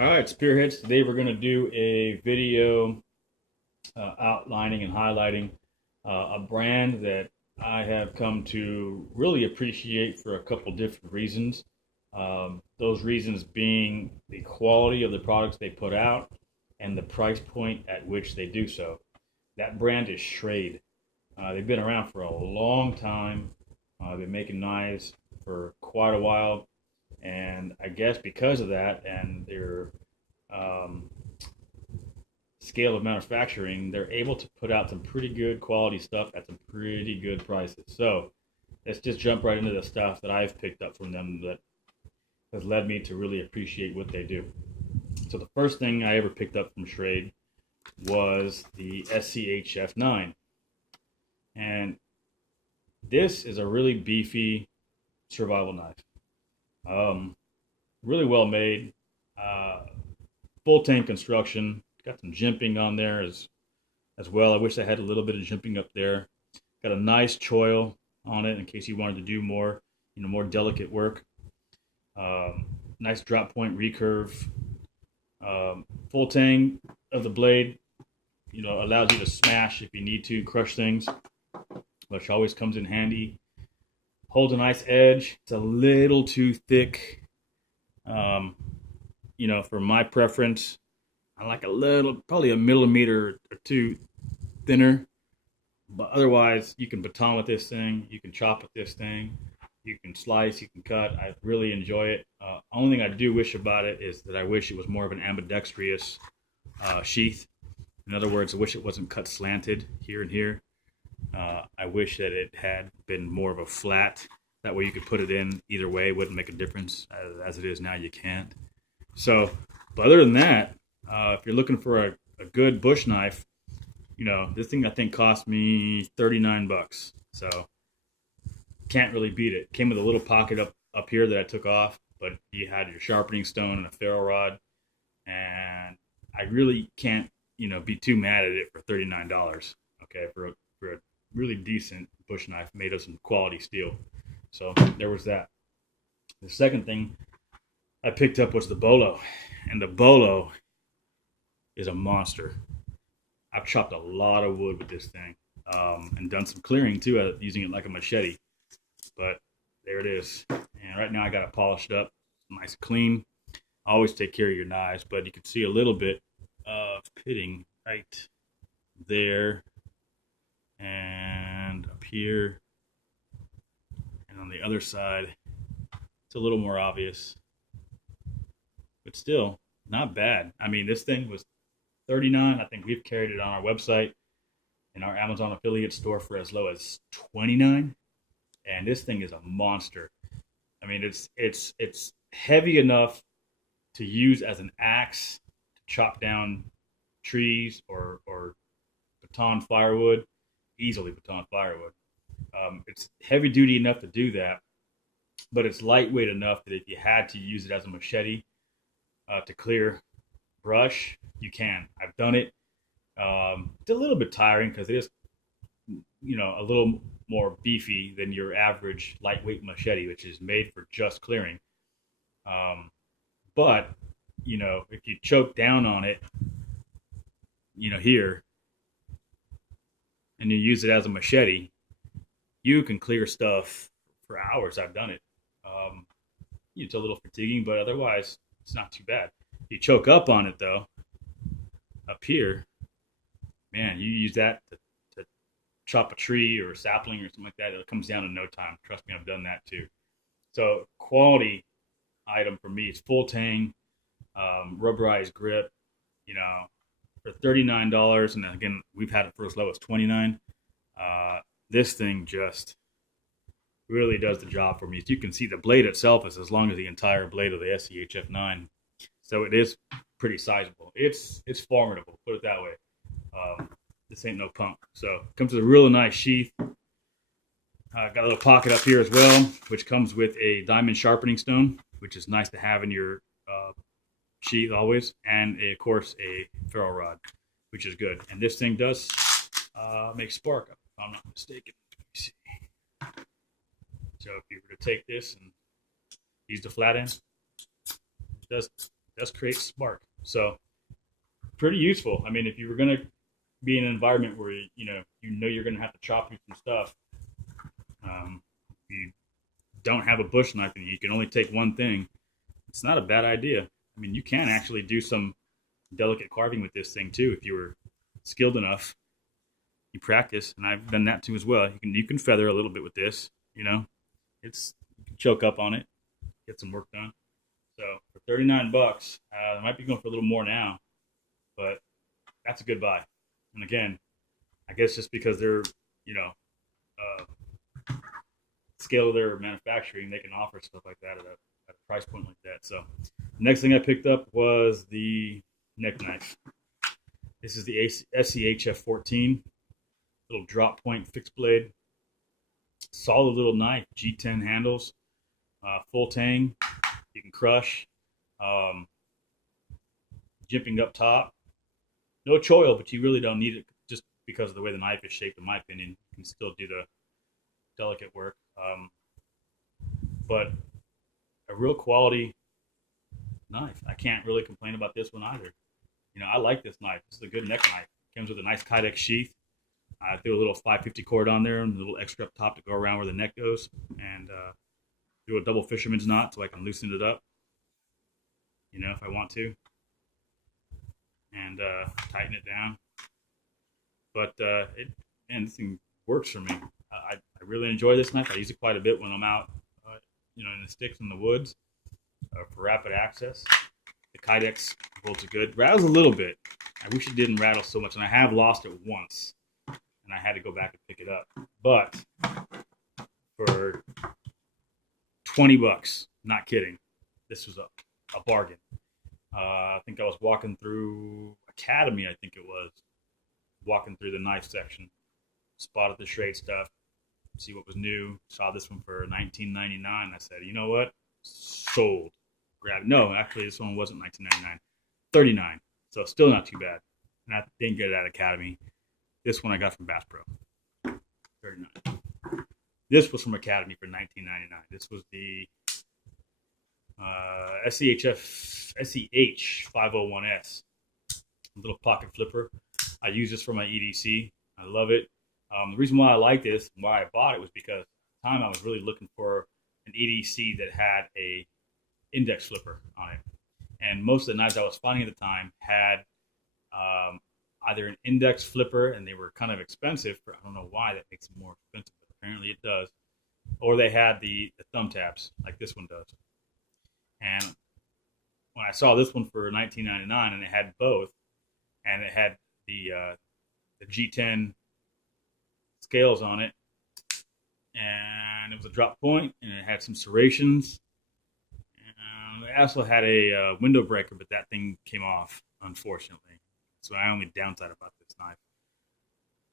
All right, Spearheads. Today we're going to do a video outlining and highlighting a brand that I have come to really appreciate for a couple different reasons. Those reasons being the quality of the products they put out and the price point at which they do so. That brand is Schrade. They've been around for a long time. They've been making knives for quite a while. And I guess because of that and their um, scale of manufacturing, they're able to put out some pretty good quality stuff at some pretty good prices. So let's just jump right into the stuff that I've picked up from them that has led me to really appreciate what they do. So the first thing I ever picked up from Schrade was the SCHF9. And this is a really beefy survival knife. Really well made, full tank construction. Got some jimping on there as well. I wish I had a little bit of jimping up there. Got a nice choil on it in case you wanted to do more, more delicate work. Nice drop point recurve. Full tang of the blade, allows you to smash if you need to, crush things, which always comes in handy. Holds a nice edge. It's a little too thick. For my preference, I like probably a millimeter or two thinner. But otherwise, you can baton with this thing. You can chop with this thing. You can slice. You can cut. I really enjoy it. Only thing I do wish about it is that I wish it was more of an ambidextrous sheath. In other words, I wish it wasn't cut slanted here and here. I wish that it had been more of a flat. That way you could put it in either way. It wouldn't make a difference. As it is now, you can't. So, but other than that, if you're looking for a good bush knife, this thing I think cost me $39. So, can't really beat it. Came with a little pocket up here that I took off, but you had your sharpening stone and a ferro rod. And I really can't, be too mad at it for $39. Okay, for a really decent bush knife made of some quality steel. So there was that. The second thing I picked up was the Bolo, and the Bolo is a monster. I've chopped a lot of wood with this thing, and done some clearing too, using it like a machete. But there it is, and right now I got it polished up, nice and clean. Always take care of your knives, but you can see a little bit of pitting right there and up here, and on the other side it's a little more obvious, but still not bad. I mean, this thing was $39. I think we've carried it on our website in our Amazon affiliate store for as low as $29, and this thing is a monster. I mean, it's heavy enough to use as an axe to chop down trees or baton firewood, easily baton firewood. It's heavy duty enough to do that, but it's lightweight enough that if you had to use it as a machete to clear brush, you can. I've done it. It's a little bit tiring because it is, a little more beefy than your average lightweight machete, which is made for just clearing. But, if you choke down on it, here, and you use it as a machete, you can clear stuff for hours. I've done it. It's a little fatiguing, but otherwise, it's not too bad. You choke up on it, though, up here, man, you use that to chop a tree or a sapling or something like that. It comes down in no time. Trust me, I've done that too. So, quality item for me is full tang, rubberized grip, for $39, and again, we've had it for as low as $29. This thing just really does the job for me. As you can see, the blade itself is as long as the entire blade of the SCHF9, so it is pretty sizable. It's formidable, put it that way. This ain't no punk. So it comes with a really nice sheath. Got a little pocket up here as well, which comes with a diamond sharpening stone, which is nice to have in your sheath always, and of course a ferro rod, which is good. And this thing does make spark, if I'm not mistaken. Let me see. So if you were to take this and use the flat end, it does does create spark. So pretty useful. I mean, if you were gonna be in an environment where you're gonna have to chop through some stuff, you don't have a bush knife and you can only take one thing, it's not a bad idea. I mean, you can actually do some delicate carving with this thing too if you were skilled enough. You practice, and I've done that too as well. You can feather a little bit with this. It's you can choke up on it, get some work done. So for $39, I might be going for a little more now, but that's a good buy. And again, I guess just because they're scale of their manufacturing, they can offer stuff like that at a price point like that. So the next thing I picked up was the neck knife. This is the SEHF 14, little drop point fixed blade, solid little knife, G10 handles, full tang, you can crush, jimping up top. No choil, but you really don't need it just because of the way the knife is shaped, in my opinion. You can still do the delicate work. But a real quality knife. I can't really complain about this one either. I like this knife. This is a good neck knife. It comes with a nice Kydex sheath. I threw a little 550 cord on there and a little extra up top to go around where the neck goes, and do a double fisherman's knot so I can loosen it up, if I want to, and tighten it down. But this thing works for me. I really enjoy this knife. I use it quite a bit when I'm out, in the sticks in the woods for rapid access. The Kydex bolts are good. Rattles a little bit. I wish it didn't rattle so much, and I have lost it once, and I had to go back and pick it up. But for $20, not kidding, this was a bargain. I think I was walking through Academy, walking through the knife section, spotted the Schrade stuff, see what was new, saw this one for $19.99. I said, you know what? Sold. Grab. No, actually, this one wasn't $19.99, $39. So still not too bad. And I didn't get it at Academy. This one I got from Bass Pro, $39. This was from Academy for $19.99. This was the SEH 501S, little pocket flipper. I use this for my EDC. I love it. The reason why I like this and why I bought it was because at the time I was really looking for an EDC that had a index flipper on it. And most of the knives I was finding at the time had either an index flipper, and they were kind of expensive. I don't know why that makes them more expensive, but apparently it does. Or they had the thumb tabs, like this one does. And when I saw this one for $19.99, and it had both, and it had the G10 scales on it, and it was a drop point, and it had some serrations. And it also had a window breaker, but that thing came off, unfortunately. So my only downside about this knife.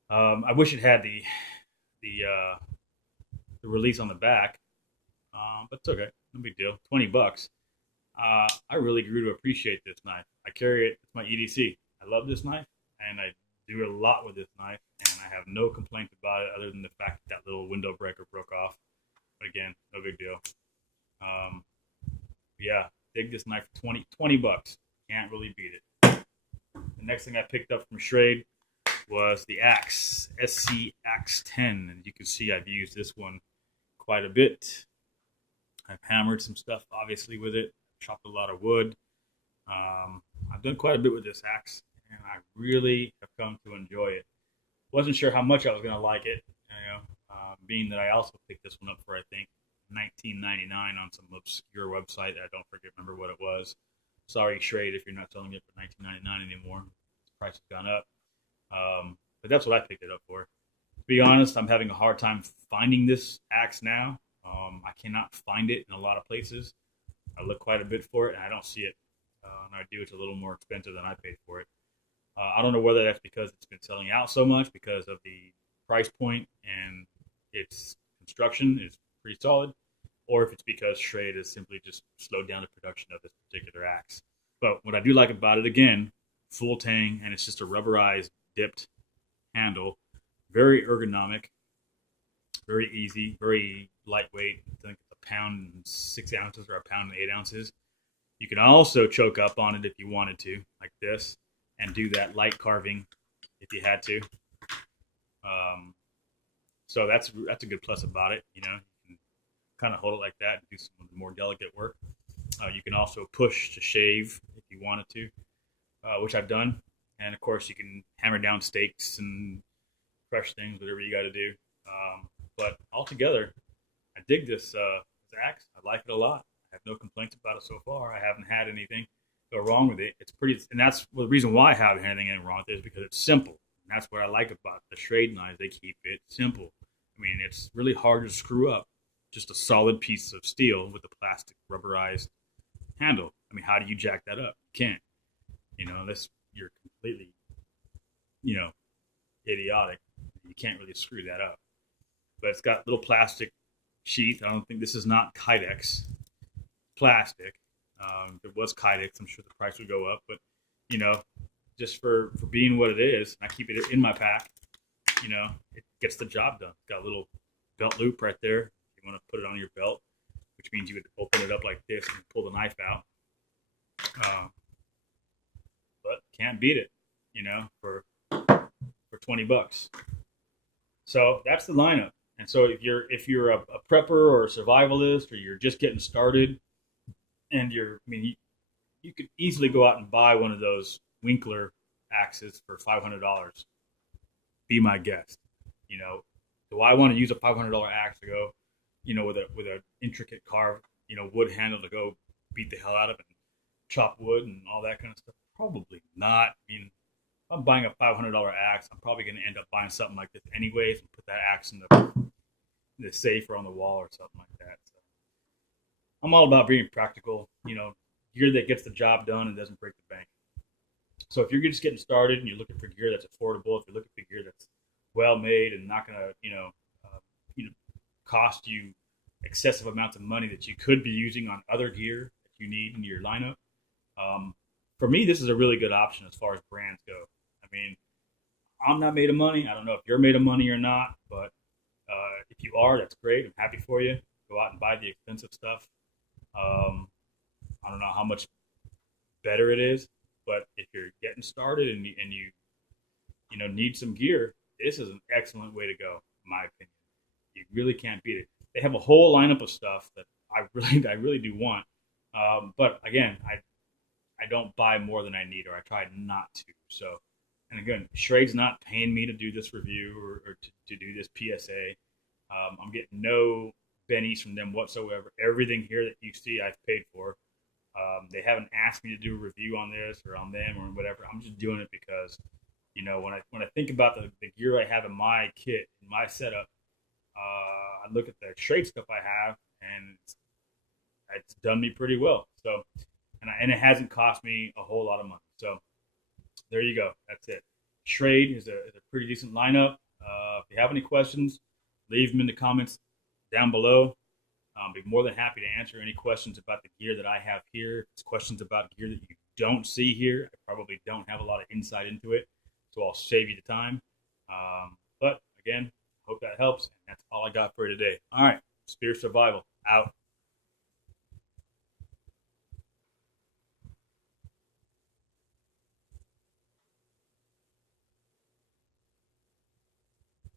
I wish it had the release on the back, but it's okay, no big deal. $20. I really grew to appreciate this knife. I carry it. It's my EDC. I love this knife, and I do a lot with this knife, and I have no complaints about it other than the fact that little window breaker broke off. But again, no big deal. Yeah, dig this knife for $20. Can't really beat it. The next thing I picked up from Schrade was the axe, SC Axe 10. And you can see I've used this one quite a bit. I've hammered some stuff, obviously, with it. Chopped a lot of wood. I've done quite a bit with this axe, and I really have come to enjoy it. Wasn't sure how much I was going to like it, being that I also picked this one up for, I think, $19.99 on some obscure website. I don't remember what it was. Sorry, Schrade, if you're not selling it for $19.99 anymore. The price has gone up. But that's what I picked it up for. To be honest, I'm having a hard time finding this axe now. I cannot find it in a lot of places. I look quite a bit for it, and I don't see it. And I do. It's a little more expensive than I paid for it. I don't know whether that's because it's been selling out so much because of the price point and its construction is pretty solid, or if it's because Schrade has simply just slowed down the production of this particular axe. But what I do like about it, again, full tang, and it's just a rubberized, dipped handle. Very ergonomic, very easy, very lightweight. I think it's 1 pound and 6 ounces or 1 pound and 8 ounces. You can also choke up on it if you wanted to, like this, and do that light carving if you had to. Um, so that's a good plus about it. You can kind of hold it like that and do some of the more delicate work. You can also push to shave if you wanted to, which I've done. And of course, you can hammer down steaks and crush things, whatever you got to do. But altogether, I dig this axe. I like it a lot. I have no complaints about it so far. I haven't had anything go wrong with it. It's pretty, and that's the reason why I haven't had anything wrong with it is because it's simple. And that's what I like about the Schrade knives. They keep it simple. I mean, it's really hard to screw up. Just a solid piece of steel with a plastic rubberized handle. I mean, how do you jack that up? You can't. Unless you're completely, you know, idiotic. You can't really screw that up. But it's got little plastic sheath. I don't think this is not Kydex plastic. If it was Kydex, I'm sure the price would go up. But you know, just for being what it is, I keep it in my pack. It gets the job done. It's got a little belt loop right there. If you want to put it on your belt, which means you would open it up like this and pull the knife out. But can't beat it. For $20. So that's the lineup. And so if you're a prepper or a survivalist or you're just getting started, and you could easily go out and buy one of those Winkler axes for $500. Be my guest. Do I want to use a $500 axe to go, with a intricate carved, wood handle to go beat the hell out of it and chop wood and all that kind of stuff? Probably not. I mean, if I'm buying a $500 axe, I'm probably going to end up buying something like this anyways and put that axe in the safe or on the wall or something like that. So I'm all about being practical, gear that gets the job done and doesn't break the bank. So if you're just getting started and you're looking for gear that's affordable, if you're looking for gear that's well made and not going to, cost you excessive amounts of money that you could be using on other gear that you need in your lineup, for me, this is a really good option as far as brands go. I mean, I'm not made of money. I don't know if you're made of money or not, but if you are, that's great. I'm happy for you. Go out and buy the expensive stuff. I don't know how much better it is, but if you're getting started and you need some gear, this is an excellent way to go, in my opinion. You really can't beat it. They have a whole lineup of stuff that I really do want. But again, I don't buy more than I need, or I try not to. So, and again, Schrade's not paying me to do this review or to do this PSA. I'm getting no bennies from them whatsoever. Everything here that you see, I've paid for. They haven't asked me to do a review on this or on them or whatever. I'm just doing it because, when I think about the gear I have in my kit, in my setup, I look at the Schrade stuff I have, and it's done me pretty well. So, and it hasn't cost me a whole lot of money. So there you go. That's it. Schrade is a pretty decent lineup. If you have any questions, leave them in the comments down below. I'll be more than happy to answer any questions about the gear that I have here. If it's questions about gear that you don't see here, I probably don't have a lot of insight into it, so I'll save you the time. But again, hope that helps. And that's all I got for you today. All right, Spear Survival out.